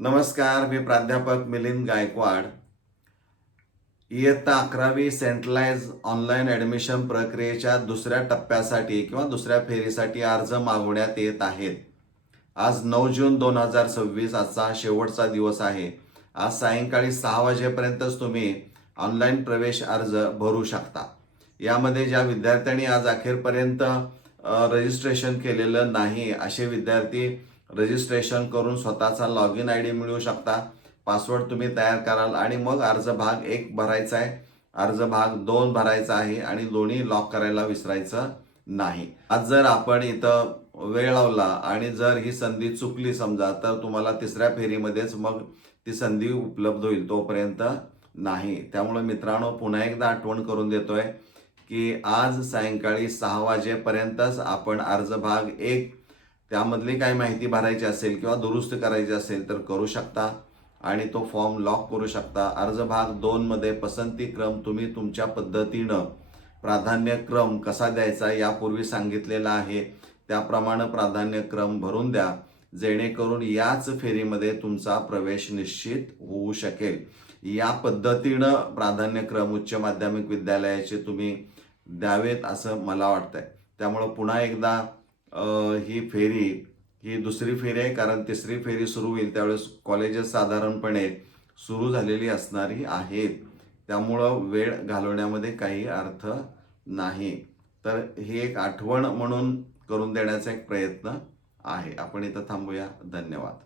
नमस्कार, मी प्राध्यापक मिलिंद गायकवाड. इयत्ता 11वी सेंट्रलाइज ऑनलाईन ॲडमिशन प्रक्रियेच्या दुसऱ्या टप्प्यासाठी किंवा दुसऱ्या फेरीसाठी अर्ज मागवण्यात येत आहेत. आज 9 जून 2026 आजचा शेवटचा दिवस आहे. आज सायंकाळी 6 वाजेपर्यंतच तुम्ही ऑनलाईन प्रवेश अर्ज भरू शकता. यामध्ये ज्या विद्यार्थ्यांनी आज अखेरपर्यंत रजिस्ट्रेशन केलेलं नाही असे विद्यार्थी रजिस्ट्रेशन करून स्वतःचा लॉग इन आय डी मिळवू शकता. पासवर्ड तुम्ही तयार कराल आणि मग अर्ज भाग 1 भरायचा आहे, अर्ज भाग 2 भरायचा आहे आणि दोन्ही लॉक करायला विसरायचं नाही. आज जर आपण इथं वेळ लावला आणि जर ही संधी चुकली समजा, तर तुम्हाला तिसऱ्या फेरीमध्येच मग ती संधी उपलब्ध होईल, तोपर्यंत नाही. त्यामुळे मित्रांनो, पुन्हा एकदा आठवण करून देतोय की आज सायंकाळी 6 वाजेपर्यंतच आपण अर्ज भाग 1 त्यामधली काही माहिती भरायची असेल किंवा दुरुस्त करायची असेल तर करू शकता आणि तो फॉर्म लॉक करू शकता. अर्ज भाग 2 मध्ये पसंतीक्रम तुम्ही तुमच्या पद्धतीनं प्राधान्यक्रम कसा द्यायचा यापूर्वी सांगितलेला आहे, त्याप्रमाणे प्राधान्यक्रम भरून द्या, जेणेकरून याच फेरीमध्ये तुमचा प्रवेश निश्चित होऊ शकेल. या पद्धतीनं प्राधान्यक्रम उच्च माध्यमिक विद्यालयाचे तुम्ही द्यावेत असं मला वाटतंय. त्यामुळं पुन्हा एकदा ही फेरी ही दुसरी फेरी आहे, कारण तिसरी फेरी सुरू होईल त्यावेळेस कॉलेजेस साधारणपणे सुरू झालेली असणारी आहेत. त्यामुळं वेळ घालवण्यामध्ये काही अर्थ नाही. तर ही एक आठवण म्हणून करून देण्याचा एक प्रयत्न आहे. आपण इथं थांबूया. धन्यवाद.